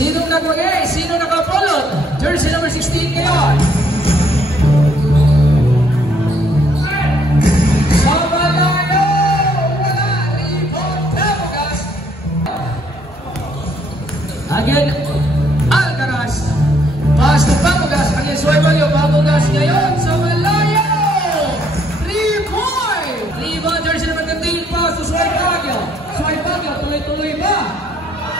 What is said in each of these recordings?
Sinong nagwagay? Sino nakapulot? Jersey number 16 ngayon. Sa malayo! Wala! Rebound Pamugas. Again, Alcaraz. Pass to Pamugas. Again, Suaybaño. Pamugas ngayon sa malayo! 3-point! Rebound jersey number 15. Pass to Suaybaño. Suaybaño, tuloy-tuloy ba?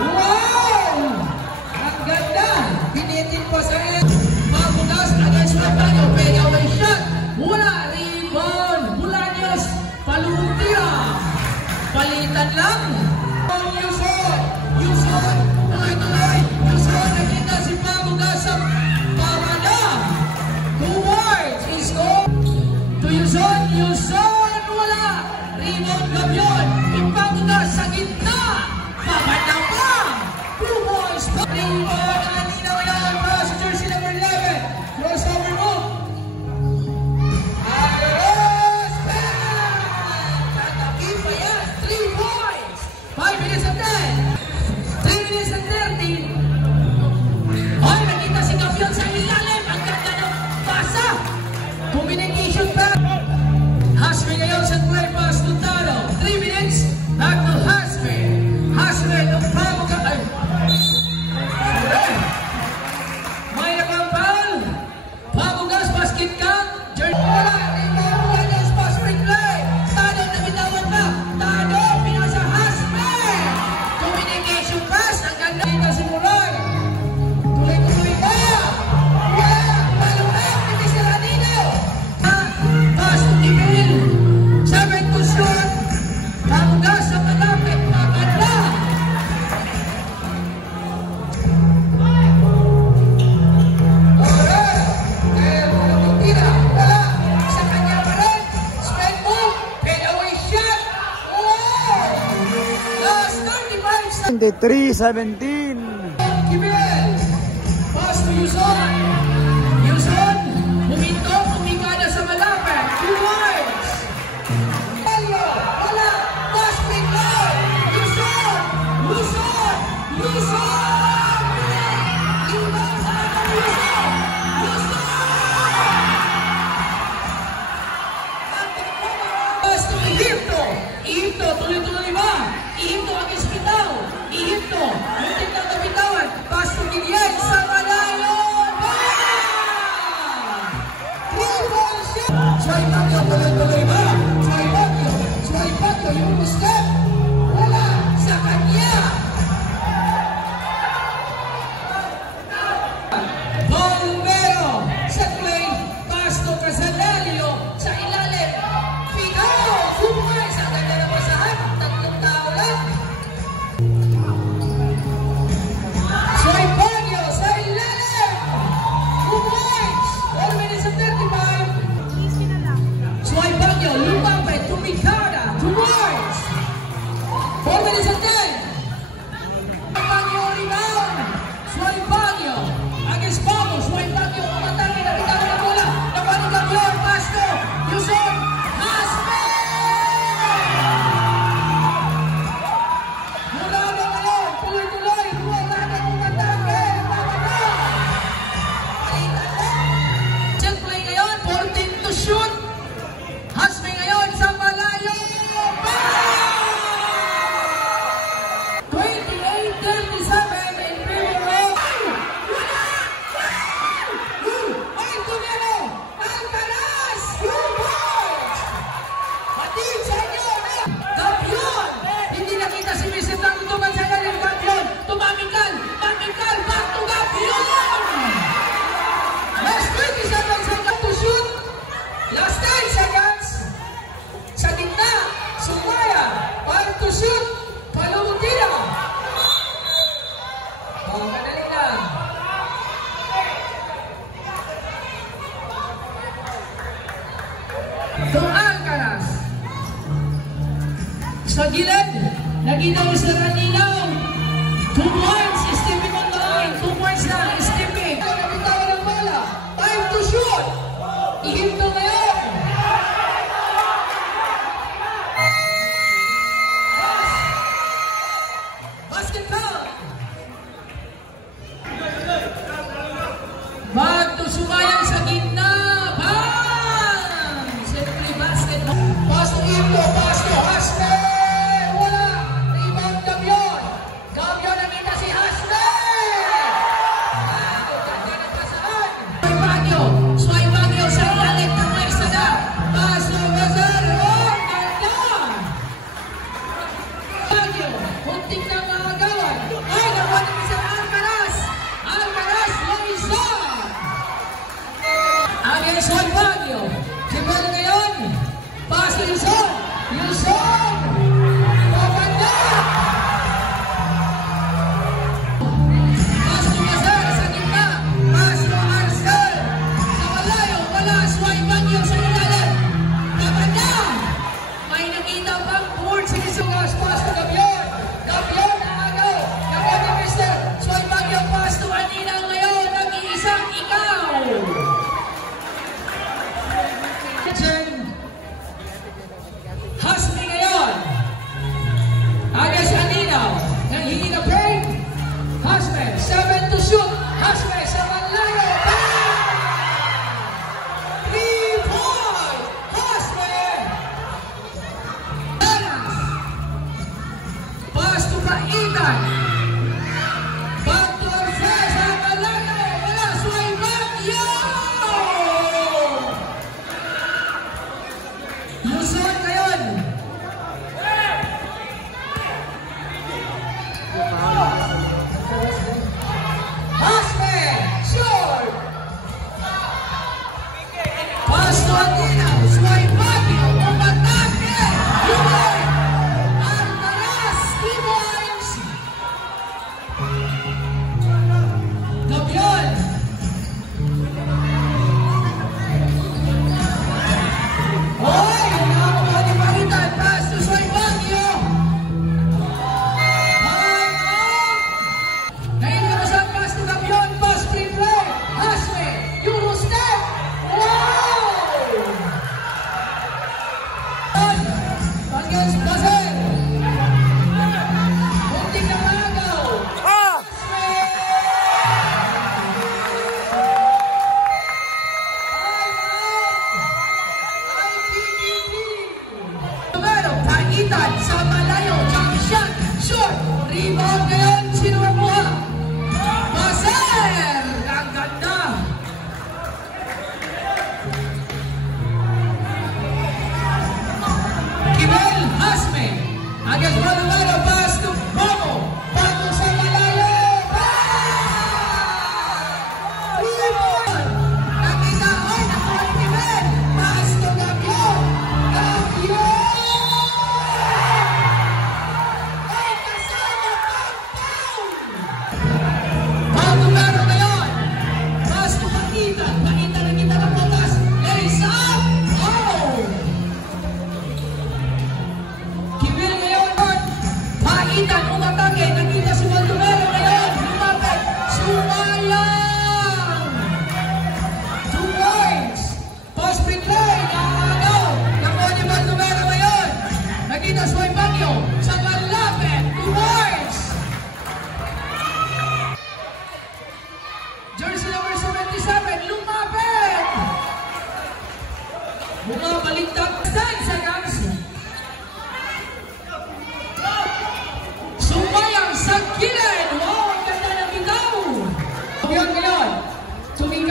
Wow! Ang ganda! Pinitin po sa end. Pamugas against Suaybaño. Pega away shot. Wala! Rebound! Bolaños. Palutira. Palitan lang. Yuson. Tuloy-tuloy. Yuson. Nakita si Pamugas sa pamana. Towards. Isko. To Yuson. Yuson. Wala. Rebound Gabion. Pamugas sa gitna. Pamana pa. 2 points. Rebound. Alina ngayon. Pass to jersey number 11. Crossover move. Alcaraz. Tataki pa yan. 3 points. 5 minutes and 10. 3 minutes and 30. Ay, nakita si Gabion sa ilalim. Ang ganda ng pasa. Communication back. Hasme ngayon sa play pass to Taro. 3 minutes. Back to Hasme. Hasme ng Pamugas. May nakampal. Pamugas basket count. Wala. Rebound Bolaños. Pass replay. Tado nabitawan pa. Tado. Pinasa Hasme. Communication pass. Ang ganda dito si Muray. Tuloy-tuloy ba? Wala. Malunag. Hindi sila dito. Pass to Ibil. 7 to shot. Pamugas sa malapit. Maganda. Alright. Kaya tira. Wala. Sa kanya pa rin. Straight move. Fade away shot. Wow. Last 35 seconds. 23-17. Kibel. Pass to Yuson. Yuson. Huminto. Humikada sa malapit. 2 points. Elio. Wala. Pass replay. Yuson. Yuson. Yuson. Rebound sa kanya. Yuson. Yuson. Pass to Egipto. Egipto. Tuloy-tuloy ba? Egipto against Bitaw. Egipto. Muntik ng kapitawan. Pass to Guillen sa malayo. Rebound shot. Suaybaño. Tuloy-tuloy ba? Suaybaño. Suaybaño. Yung step. Wala. Sa kanya. Bombero. Sa play. Pass to Casadalio. Sa ilalim. Pinaw. 2 points. Ang ganda ng basahan. 3 tao lang. Suaybaño sa ilalim. 2 points. 1 minutes and 35. Suaybaño lumapit. Tumikada. 2 points. 4 minutes and 10. Suaybaño rebound. Suaybaño against Pago. Suaybaño umatake. Napitawan ng bola. Nabalik ang Gabion. Pass to Yuson. Hasme. Mula na ngayon. Tuloy-tuloy. Huwag natin umatake. Pamana. Palitan lang. Set play ngayon. 14 to shoot. Hasme ngayon sa malayo. Bang! 28-37 in favor of ay tumero. Alcaraz. 2 points. Hatid sa inyo. Gabion. Hindi nakita si Vincent ang tutuman sa ilalim. Gabion. Tumamikal. Mamikal. Back to Gabion. Last 27 seconds to shoot. Last 10 seconds. Sa gitna. Sumaya. 5 to shoot. Palutira. Madali lang. To Alcaraz. Sa gilid. Nakita mo sa Raninaw. 2 points. Stepping on the line. 2 points lang. Stepping. Napitawan ng bola. 5 to shoot. Ihinto ngayon. Basket count.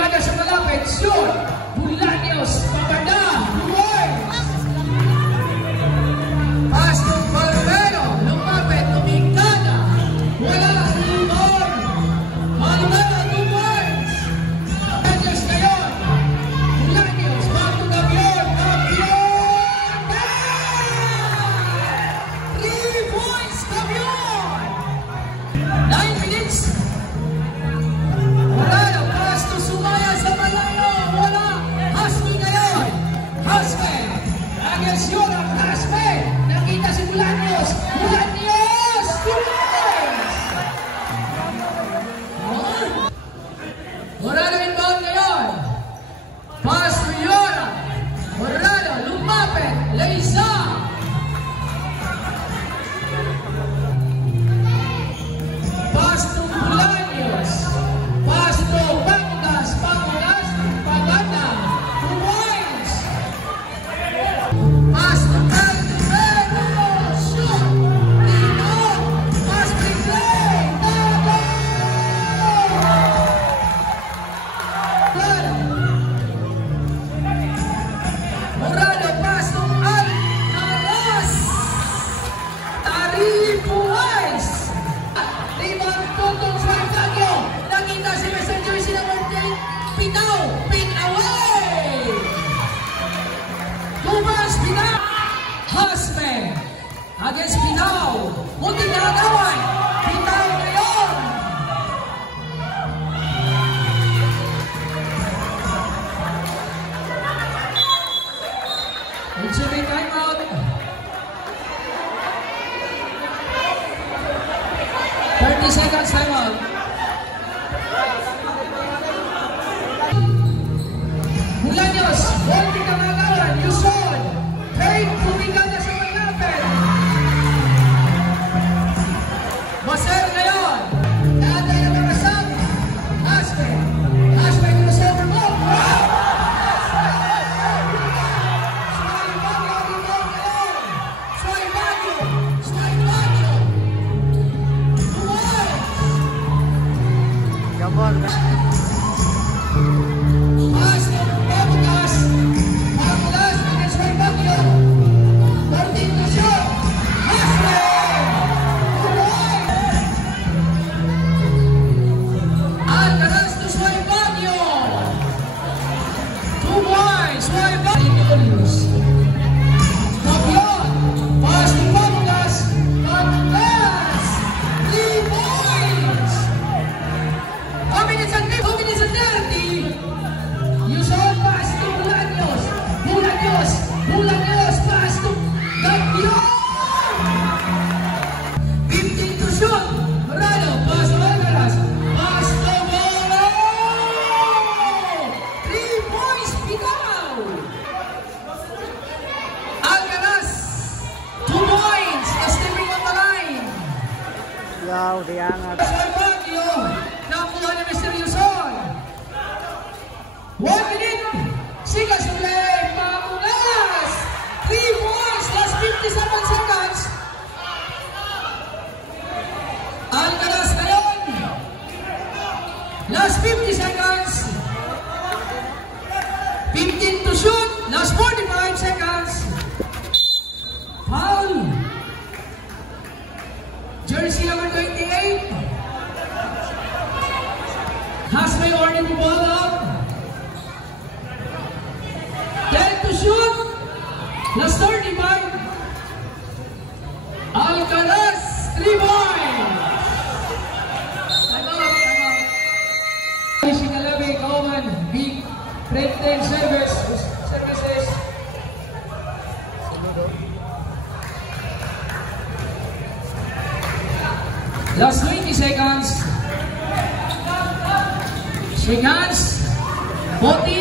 brigada sa malapit. Shoot! Bulaños, Papanda, Ruiz! Pass to Palomero, lumapit, tumingkada. Wala, Limon! Palomero, 2 points! Rangers ngayon. Bulaños, back to Gavion, Gavion! 3 points, Gavion! 9 minutes. Wala na, pass to Sumaya sa malayo. Wala, Husky ngayon. Husky, against York, Husky. Nakita si Bulaños. Bulaños, 2 points. Morado inbound ngayon. Pass to York. Morado, lumapit. Leiza. Pass to Bulaños. Pass to Pangas. Pangas, Pagana. 2 points. Pass to Palomero. Shoot. Tino. Pass to play. Tago. Morado, pass to Alcaraz. Taripuais. Limon, tutong sa Bagyo. Nakita si Mr. Jersey number 10. Pinaw. Pin away. Lumas, Pinaw. Husme. Against Pinaw. Munting nakagawan. Pinaw ngayon. It's a big timeout. 30 seconds timeout. Bulaños, munting nakagawan. Yuson. Trade, tumingkada sa malapit. Basel ngayon. Naatay na mga sab. Aspe. Aspe crossover ball. Wow! Soy Bagyo. Soy Bagyo. Pass to Pamugas. Pamugas against Soy Bagyo. 14 to shoot. Aspe. Alcaraz to Soy Bagyo. 2 points. Soy Bagyo. Gavion. Pass to Pamugas. Pamugas. 3 points. 2 minutes and 30. Yuson, pass to Bulaños. Bulaños. Bulaños, pass to Gavion. 15 to shoot. Morado, pass to Alcaraz. Pass to Moro. 3 points, Pinaw. Alcaraz, 2 points. Stepping on the line. Yaw, diangat. Soy Bagyo, nakuha ni Mr. Yuson. 1 minute. Sigas play. Pamugas. 3 points. Last 57 seconds. Alcaraz ngayon. Last 50 seconds. 15 to shoot. Last 45 seconds. Foul. Jersey number 28. Hasme already the ball up. 10 to shoot. Last 35. Alcaraz, 3 points. Time out. Fishing 11, Kauman, big printing services. Last 20 seconds. Swing hands. 40.